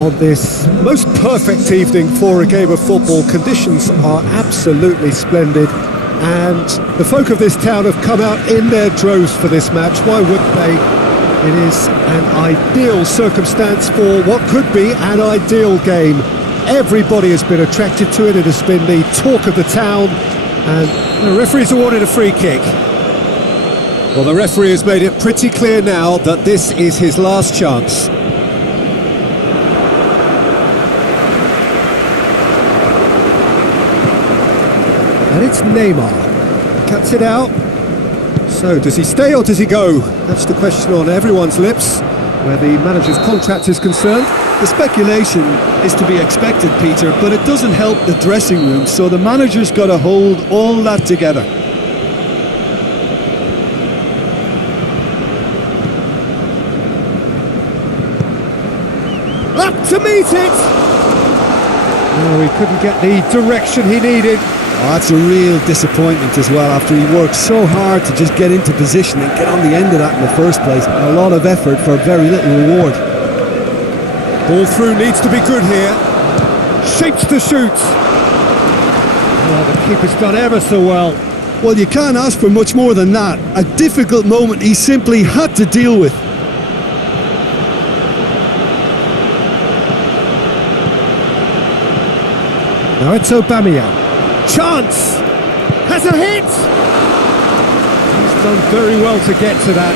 On this most perfect evening for a game of football, conditions are absolutely splendid, and the folk of this town have come out in their droves for this match. Why wouldn't they? It is an ideal circumstance for what could be an ideal game. Everybody has been attracted to it. It has been the talk of the town, and the referee's awarded a free kick. Well, the referee has made it pretty clear now that this is his last chance. And it's Neymar, cuts it out. So does he stay or does he go? That's the question on everyone's lips where the manager's contract is concerned. The speculation is to be expected, Peter, but it doesn't help the dressing room, so the manager's got to hold all that together. Up to meet it! Oh, he couldn't get the direction he needed. Oh, that's a real disappointment as well, after he worked so hard to just get into position and get on the end of that in the first place. A lot of effort for very little reward. Ball through needs to be good here. Shapes to shoot. Oh, the keeper's done ever so well. Well, you can't ask for much more than that. A difficult moment he simply had to deal with. Now it's Obame양. Chance! Has a hit! He's done very well to get to that.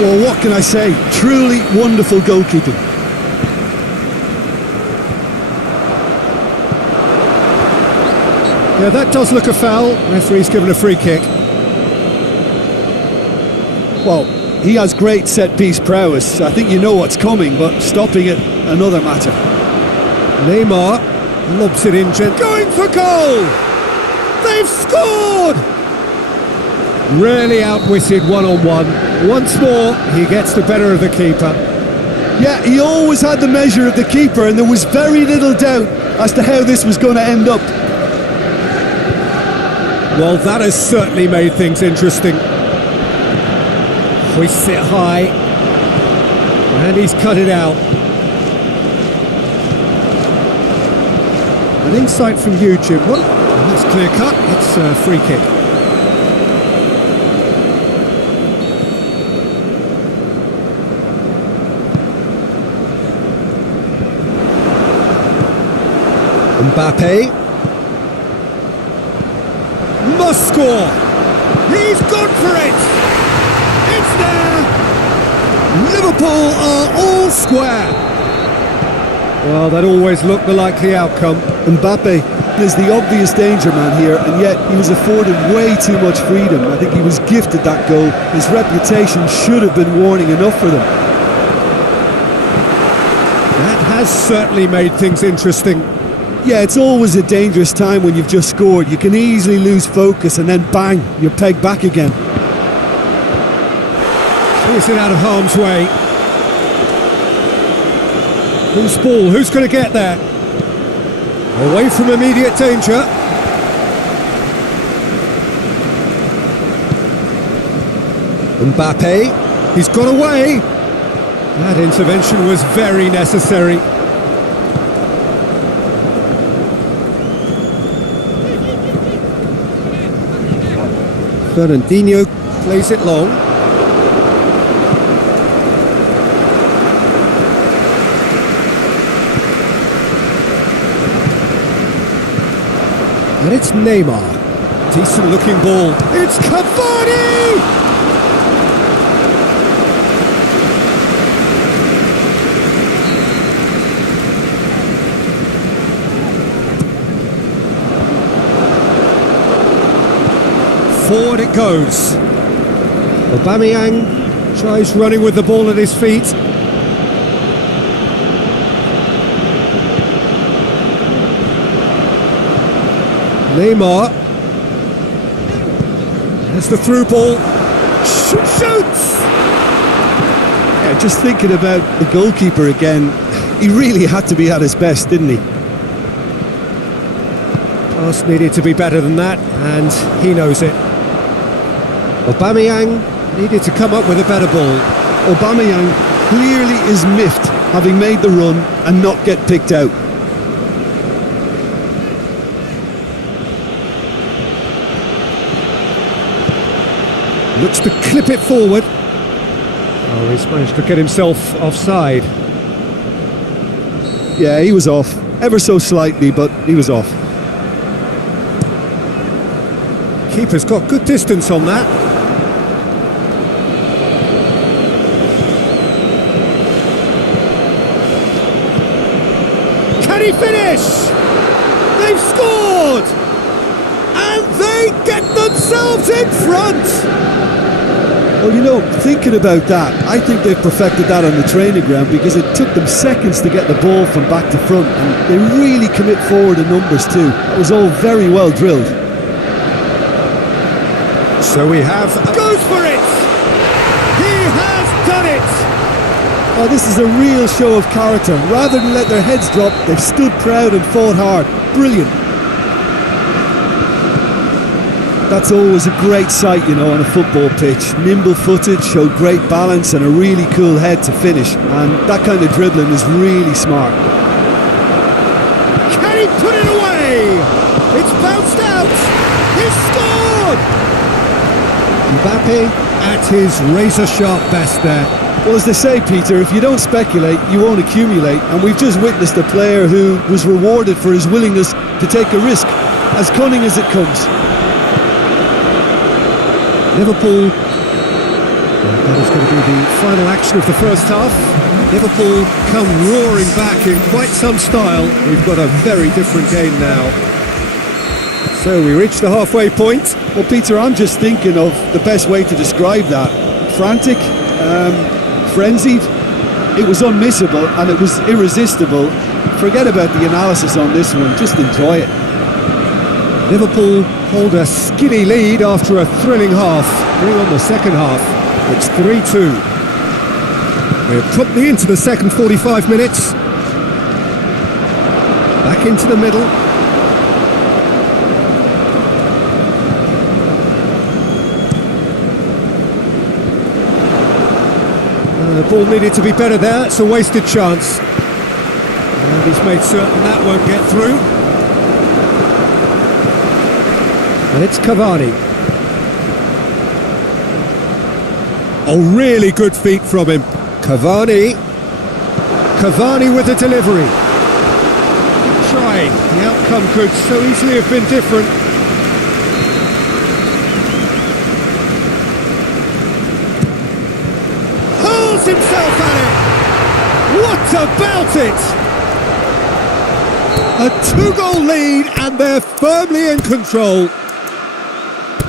Well, what can I say? Truly wonderful goalkeeping. Yeah, that does look a foul. Referee's given a free kick. Well, he has great set-piece prowess. I think you know what's coming, but stopping it, another matter. Neymar lobs it in, going for goal! They've scored! Really outwitted one-on-one. Once more, he gets the better of the keeper. Yeah, he always had the measure of the keeper, and there was very little doubt as to how this was going to end up. Well, that has certainly made things interesting. Hoists it high, and he's cut it out. An insight from you, Jim. Well, that's clear cut. It's a free kick. Mbappe must score. He's gone for it. It's there. Liverpool are all square. Well, that always looked the likely outcome. Mbappe is the obvious danger man here, and yet he was afforded way too much freedom. I think he was gifted that goal. His reputation should have been warning enough for them. That has certainly made things interesting. Yeah, it's always a dangerous time when you've just scored. You can easily lose focus and then bang, you're pegged back again. He's it out of harm's way. Who's ball? Who's going to get there? Away from immediate danger. Mbappe, he's got away. That intervention was very necessary. Fernandinho plays it long. And it's Neymar. Decent looking ball. It's Cavani! Forward it goes. Obame양 tries running with the ball at his feet. Neymar has the through ball. Shoots! Yeah, just thinking about the goalkeeper again, he really had to be at his best, didn't he? Pass needed to be better than that, and he knows it. Obame양 needed to come up with a better ball. Obame양 clearly is miffed having made the run and not get picked out. Looks to clip it forward. Oh, he's managed to get himself offside. Yeah, he was off. Ever so slightly, but he was off. Keeper's got good distance on that. Can he finish? They've scored! And they get themselves in front! Well, you know, thinking about that, I think they've perfected that on the training ground because it took them seconds to get the ball from back to front, and they really commit forward in numbers too. It was all very well drilled. So we have... Goes for it! He has done it! Oh, this is a real show of character. Rather than let their heads drop, they've stood proud and fought hard. Brilliant. That's always a great sight, you know, on a football pitch. Nimble-footed, showed great balance and a really cool head to finish. And that kind of dribbling is really smart. Can he put it away? It's bounced out. He's scored! Mbappe at his razor-sharp best there. Well, as they say, Peter, if you don't speculate, you won't accumulate. And we've just witnessed a player who was rewarded for his willingness to take a risk, as cunning as it comes. Liverpool, that is going to be the final action of the first half. Liverpool come roaring back in quite some style. We've got a very different game now. So we reach the halfway point. Well, Peter, I'm just thinking of the best way to describe that. Frantic, frenzied. It was unmissable and it was irresistible. Forget about the analysis on this one, just enjoy it. Liverpool hold a skinny lead after a thrilling half. Bring on the second half. It's 3-2. We're promptly into the second 45 minutes. Back into the middle. The ball needed to be better there. It's a wasted chance. And he's made certain that won't get through. And it's Cavani. Oh, really good feet from him. Cavani with the delivery. Trying. The outcome could so easily have been different. Hurls himself at it! What about it? A two-goal lead and they're firmly in control.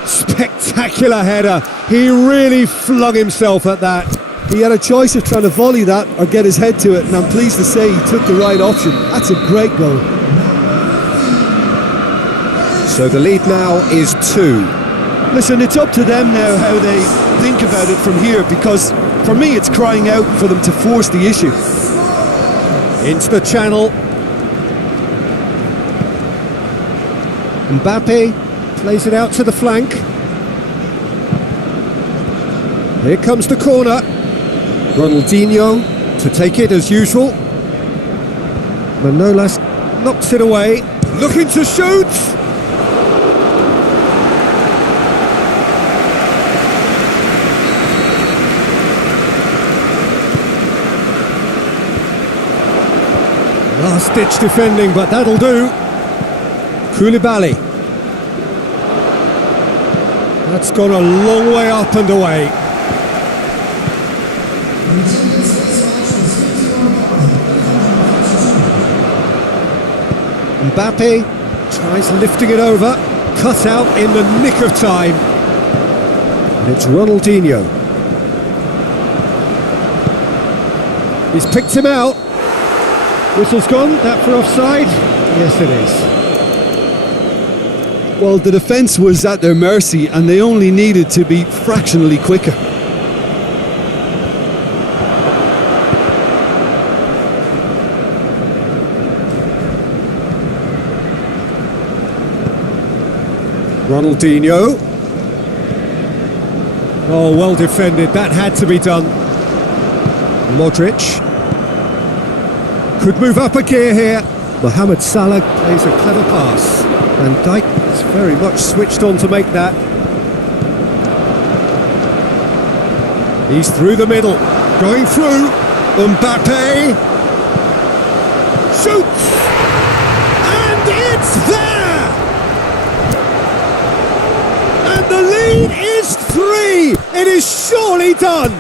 Spectacular header. He really flung himself at that. He had a choice of trying to volley that or get his head to it, and I'm pleased to say he took the right option. That's a great goal. So the lead now is 2. Listen, it's up to them now how they think about it from here, because for me it's crying out for them to force the issue. Into the channel. Mbappe plays it out to the flank. Here comes the corner. Ronaldinho to take it as usual. Manolas knocks it away. Looking to shoot. Last ditch defending, but that'll do. Koulibaly. That's gone a long way up and away. Mbappe tries lifting it over, cut out in the nick of time. And it's Ronaldinho. He's picked him out. Whistle's gone, that for offside? Yes, it is. Well, the defence was at their mercy and they only needed to be fractionally quicker. Ronaldinho. Oh, well defended. That had to be done. Modric. Could move up a gear here. Mohamed Salah plays a clever pass. Van Dijk is very much switched on to make that. He's through the middle, going through. Mbappe shoots, and it's there. And the lead is 3. It is surely done.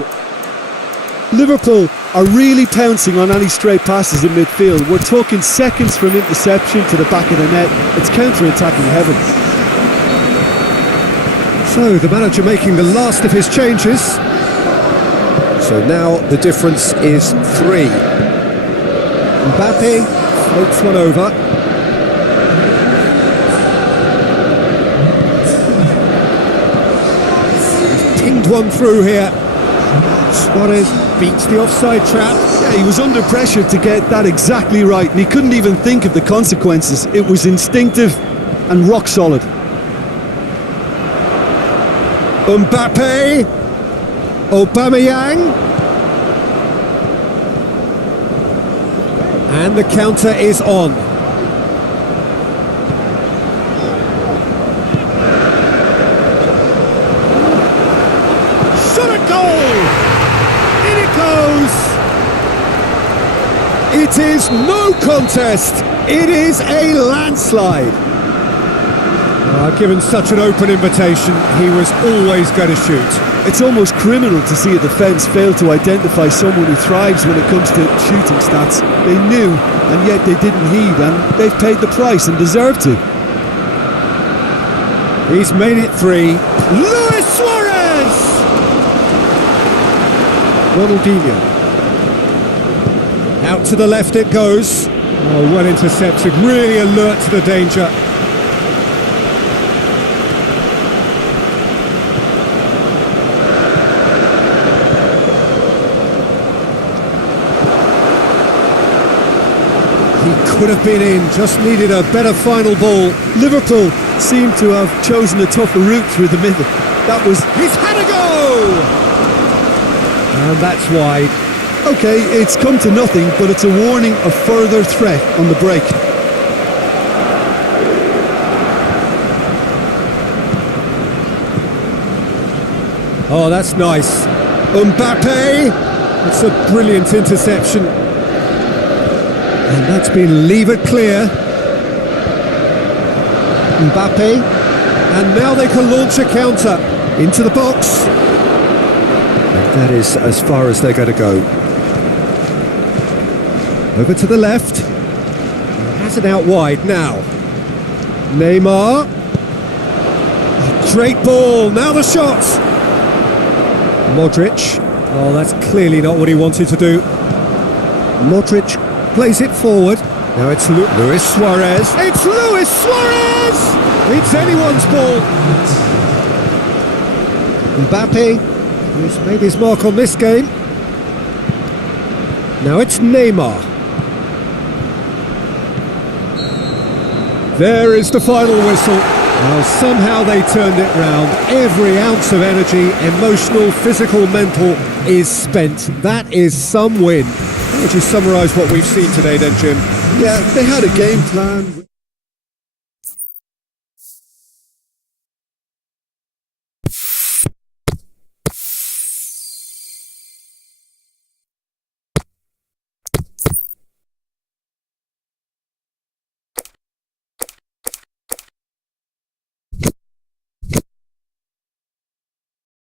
Liverpool are really pouncing on any stray passes in midfield. We're talking seconds from interception to the back of the net. It's counter-attacking heaven. So the manager making the last of his changes. So now the difference is 3. Mbappe floats one over. He's pinged one through here. Suarez beats the offside trap. Yeah, he was under pressure to get that exactly right, and he couldn't even think of the consequences. It was instinctive and rock solid. Mbappe, Obameyan, and the counter is on. Shot a goal! In it goes! It is no contest, it is a landslide. Given such an open invitation, he was always going to shoot. It's almost criminal to see a defence fail to identify someone who thrives when it comes to shooting stats. They knew, and yet they didn't heed, and they've paid the price and deserve to. He's made it 3. Luis Suarez! Ronaldinho. Out to the left it goes. Oh, well intercepted, really alert to the danger. He could have been in, just needed a better final ball. Liverpool seem to have chosen a tougher route through the middle. That was... He's had a go! And that's wide. OK, it's come to nothing, but it's a warning of further threat on the break. Oh, that's nice. Mbappe! It's a brilliant interception. And that's been levered clear. Mbappe. And now they can launch a counter into the box. And that is as far as they're going to go. Over to the left. Has it out wide now. Neymar. Oh, great ball. Now the shot. Modric. Oh, that's clearly not what he wanted to do. Modric plays it forward. Now it's Luis Suarez. It's Luis Suarez! It's anyone's ball. Mbappe, who's made his mark on this game. Now it's Neymar. There is the final whistle. Well, somehow they turned it round. Every ounce of energy, emotional, physical, mental, is spent. That is some win. How would you summarise what we've seen today then, Jim? Yeah, they had a game plan.